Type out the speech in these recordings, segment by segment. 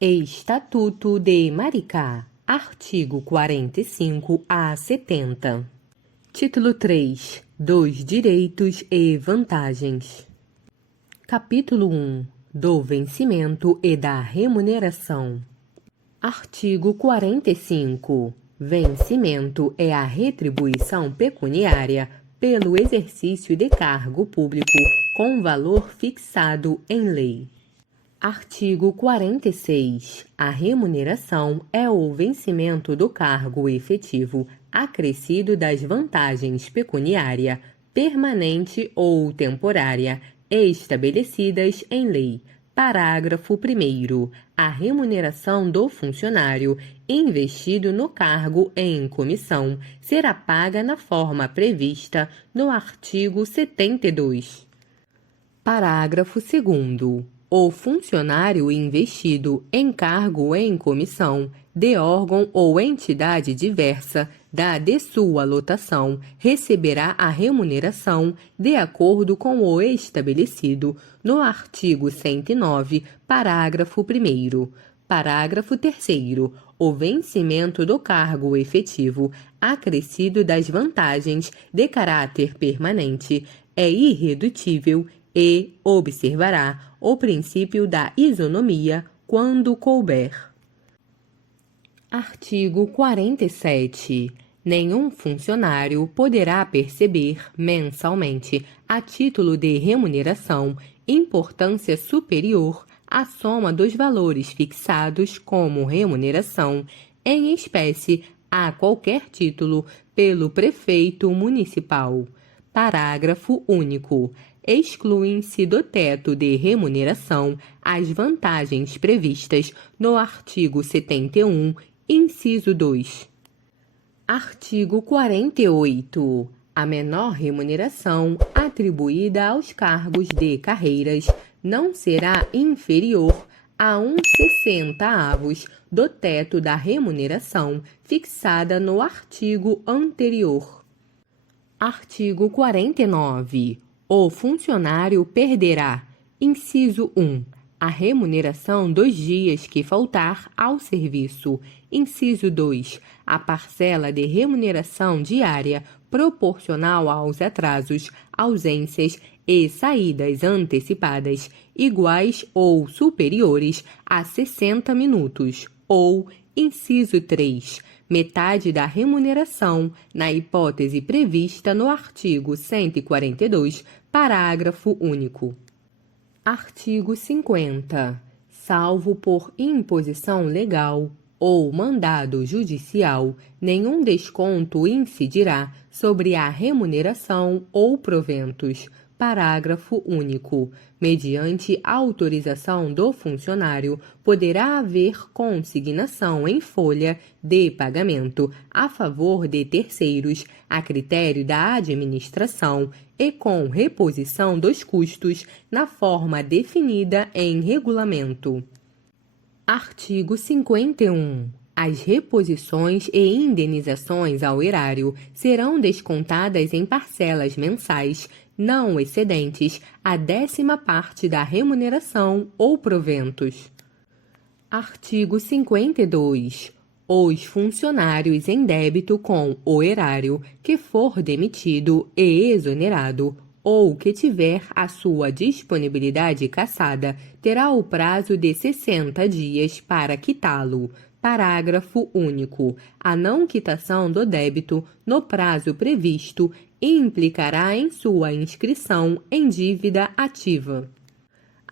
Estatuto de Maricá, artigo 45 a 70. Título 3. Dos direitos e vantagens. Capítulo 1. Do vencimento e da remuneração. Artigo 45. Vencimento é a retribuição pecuniária pelo exercício de cargo público com valor fixado em lei. Artigo 46. A remuneração é o vencimento do cargo efetivo acrescido das vantagens pecuniária, permanente ou temporária, estabelecidas em lei. Parágrafo 1º. A remuneração do funcionário investido no cargo em comissão será paga na forma prevista no artigo 72. Parágrafo 2º. O funcionário investido em cargo em comissão de órgão ou entidade diversa da de sua lotação receberá a remuneração de acordo com o estabelecido no artigo 109, parágrafo 1º. Parágrafo 3º. O vencimento do cargo efetivo acrescido das vantagens de caráter permanente é irredutível e observará o princípio da isonomia quando couber. Artigo 47. Nenhum funcionário poderá perceber mensalmente, a título de remuneração, importância superior à soma dos valores fixados como remuneração em espécie a qualquer título pelo prefeito municipal. Parágrafo único. Excluem-se do teto de remuneração as vantagens previstas no artigo 71, inciso 2. Artigo 48. A menor remuneração atribuída aos cargos de carreiras não será inferior a 1/60 do teto da remuneração fixada no artigo anterior. Artigo 49. O funcionário perderá, inciso 1, a remuneração dos dias que faltar ao serviço. Inciso 2, a parcela de remuneração diária proporcional aos atrasos, ausências e saídas antecipadas iguais ou superiores a 60 minutos. Ou, inciso 3, metade da remuneração, na hipótese prevista no artigo 142, parágrafo único. Artigo 50. Salvo por imposição legal ou mandado judicial, nenhum desconto incidirá sobre a remuneração ou proventos. Parágrafo único. Mediante autorização do funcionário, poderá haver consignação em folha de pagamento a favor de terceiros, a critério da administração e com reposição dos custos na forma definida em regulamento. Artigo 51. As reposições e indenizações ao erário serão descontadas em parcelas mensais não excedentes a 10ª parte da remuneração ou proventos. Artigo 52. Os funcionários em débito com o erário que for demitido e exonerado ou que tiver a sua disponibilidade cassada terá o prazo de 60 dias para quitá-lo. Parágrafo único. A não quitação do débito no prazo previsto implicará em sua inscrição em dívida ativa.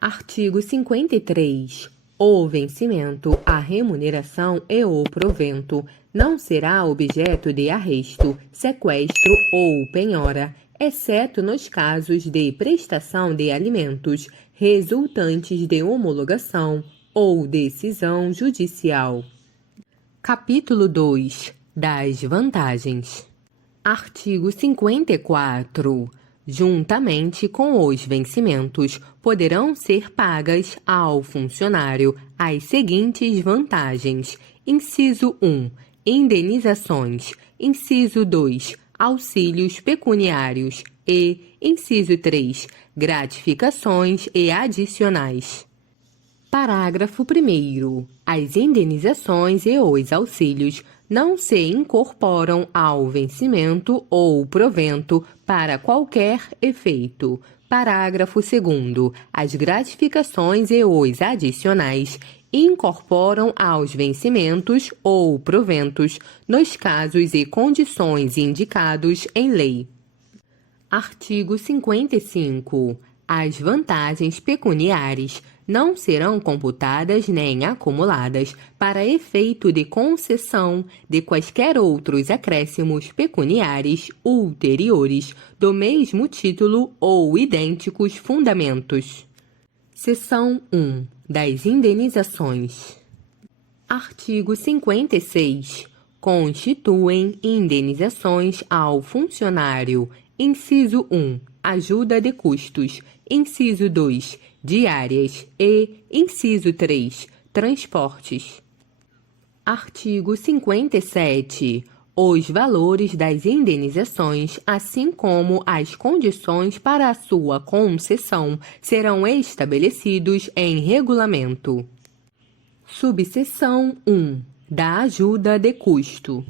Artigo 53. O vencimento, a remuneração e o provento não será objeto de arresto, sequestro ou penhora, exceto nos casos de prestação de alimentos resultantes de homologação ou decisão judicial. Capítulo 2. Das vantagens. Artigo 54. Juntamente com os vencimentos, poderão ser pagas ao funcionário as seguintes vantagens. Inciso 1. Indenizações. Inciso 2. Auxílios pecuniários. E, inciso 3. Gratificações e adicionais. Parágrafo 1º. As indenizações e os auxílios não se incorporam ao vencimento ou provento para qualquer efeito. Parágrafo 2º. As gratificações e os adicionais incorporam aos vencimentos ou proventos nos casos e condições indicados em lei. Artigo 55. As vantagens pecuniárias não serão computadas nem acumuladas para efeito de concessão de quaisquer outros acréscimos pecuniários ulteriores do mesmo título ou idênticos fundamentos. Seção 1. Das indenizações. Artigo 56. Constituem indenizações ao funcionário: inciso 1, ajuda de custos; inciso 2, diárias; e inciso 3, transportes. Artigo 57. Os valores das indenizações, assim como as condições para a sua concessão, serão estabelecidos em regulamento. Subseção 1. Da ajuda de custo.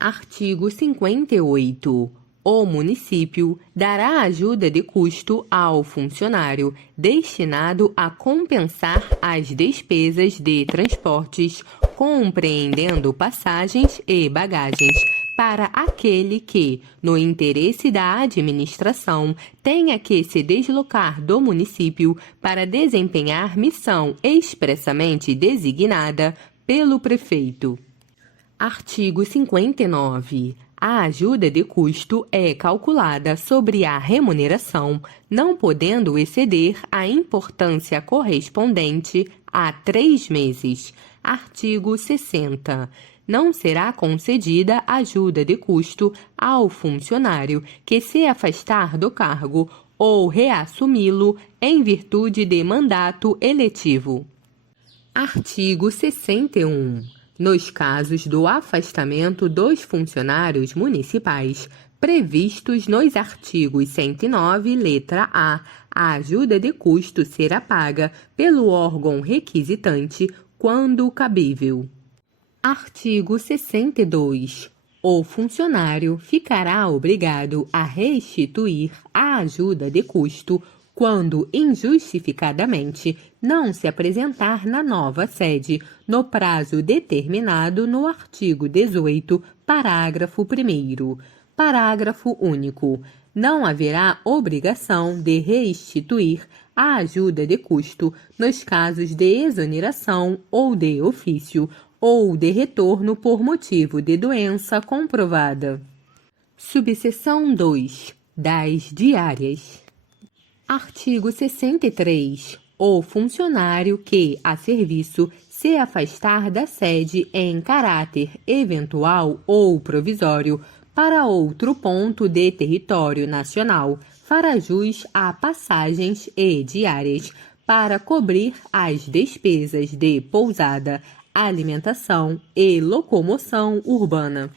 Artigo 58. O município dará ajuda de custo ao funcionário destinado a compensar as despesas de transportes, compreendendo passagens e bagagens, para aquele que, no interesse da administração, tenha que se deslocar do município para desempenhar missão expressamente designada pelo prefeito. Artigo 59. A ajuda de custo é calculada sobre a remuneração, não podendo exceder a importância correspondente a 3 meses. Artigo 60. Não será concedida ajuda de custo ao funcionário que se afastar do cargo ou reassumi-lo em virtude de mandato eletivo. Artigo 61. Nos casos do afastamento dos funcionários municipais previstos nos artigos 109, letra A, a ajuda de custo será paga pelo órgão requisitante quando cabível. Artigo 62. O funcionário ficará obrigado a restituir a ajuda de custo quando injustificadamente não se apresentar na nova sede, no prazo determinado no artigo 18, parágrafo 1º. Parágrafo único. Não haverá obrigação de restituir a ajuda de custo nos casos de exoneração ou de ofício, ou de retorno por motivo de doença comprovada. Subseção 2. Das diárias. Artigo 63. O funcionário que, a serviço, se afastar da sede em caráter eventual ou provisório para outro ponto de território nacional, fará jus a passagens e diárias para cobrir as despesas de pousada, alimentação e locomoção urbana.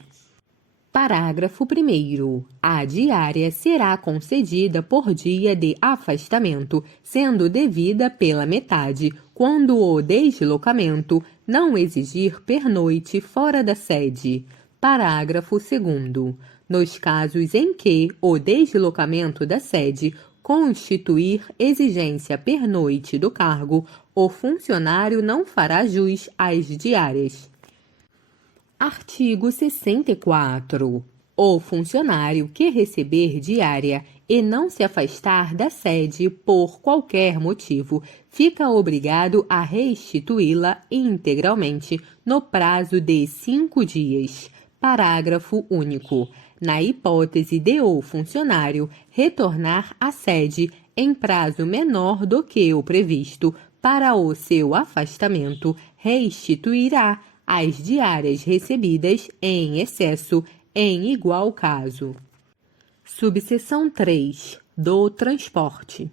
Parágrafo 1º. A diária será concedida por dia de afastamento, sendo devida pela metade, quando o deslocamento não exigir pernoite fora da sede. Parágrafo 2º. Nos casos em que o deslocamento da sede constituir exigência pernoite do cargo, o funcionário não fará jus às diárias. Artigo 64. O funcionário que receber diária e não se afastar da sede por qualquer motivo, fica obrigado a restituí-la integralmente no prazo de 5 dias. Parágrafo único. Na hipótese de o funcionário retornar à sede em prazo menor do que o previsto para o seu afastamento, restituirá as diárias recebidas em excesso em igual caso. Subseção 3. Do transporte.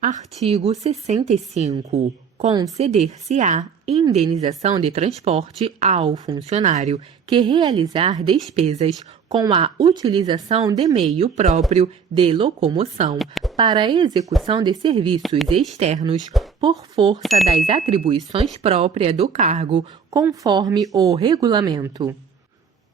Artigo 65. Conceder-se-á indenização de transporte ao funcionário que realizar despesas com a utilização de meio próprio de locomoção para a execução de serviços externos por força das atribuições próprias do cargo, conforme o regulamento.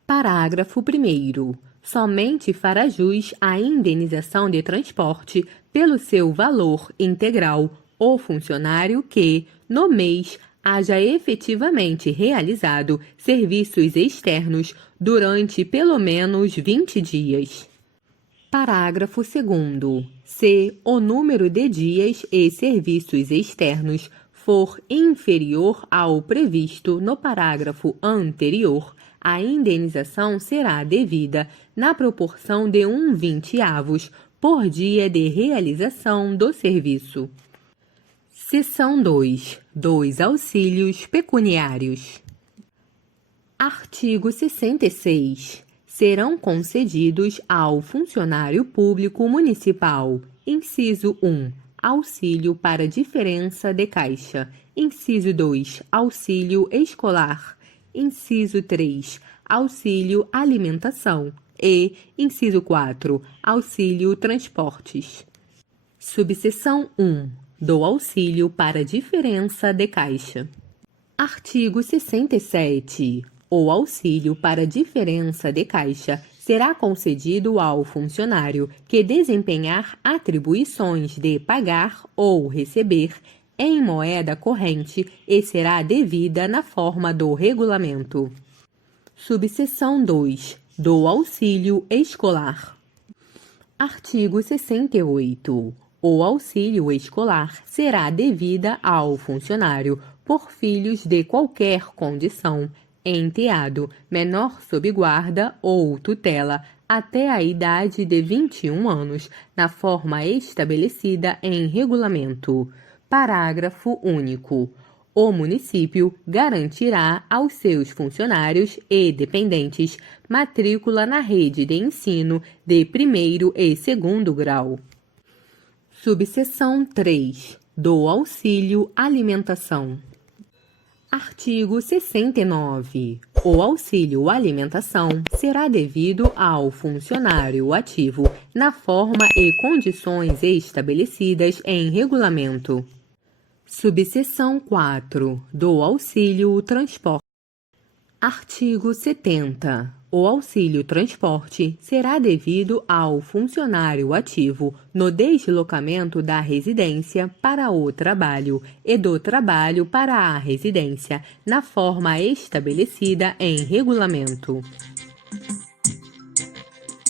Parágrafo 1º. Somente fará jus à indenização de transporte pelo seu valor integral o funcionário que, no mês, haja efetivamente realizado serviços externos durante pelo menos 20 dias. Parágrafo 2º. Se o número de dias e serviços externos for inferior ao previsto no parágrafo anterior, a indenização será devida na proporção de 1/20 por dia de realização do serviço. Seção 2. Dos auxílios pecuniários. Artigo 66. Serão concedidos ao funcionário público municipal: inciso 1, auxílio para diferença de caixa; inciso 2, auxílio escolar; inciso 3, auxílio alimentação; e inciso 4, auxílio transportes. Subseção 1, do auxílio para diferença de caixa. Artigo 67. O auxílio para diferença de caixa será concedido ao funcionário que desempenhar atribuições de pagar ou receber em moeda corrente e será devida na forma do regulamento. Subseção 2. Do auxílio escolar. Artigo 68. O auxílio escolar será devida ao funcionário por filhos de qualquer condição, enteado, menor sob guarda ou tutela, até a idade de 21 anos, na forma estabelecida em regulamento. Parágrafo único. O município garantirá aos seus funcionários e dependentes matrícula na rede de ensino de primeiro e segundo grau. Subseção 3. Do auxílio alimentação. Artigo 69. O auxílio alimentação será devido ao funcionário ativo na forma e condições estabelecidas em regulamento. Subseção 4. Do auxílio transporte. Artigo 70. O auxílio transporte será devido ao funcionário ativo no deslocamento da residência para o trabalho e do trabalho para a residência, na forma estabelecida em regulamento.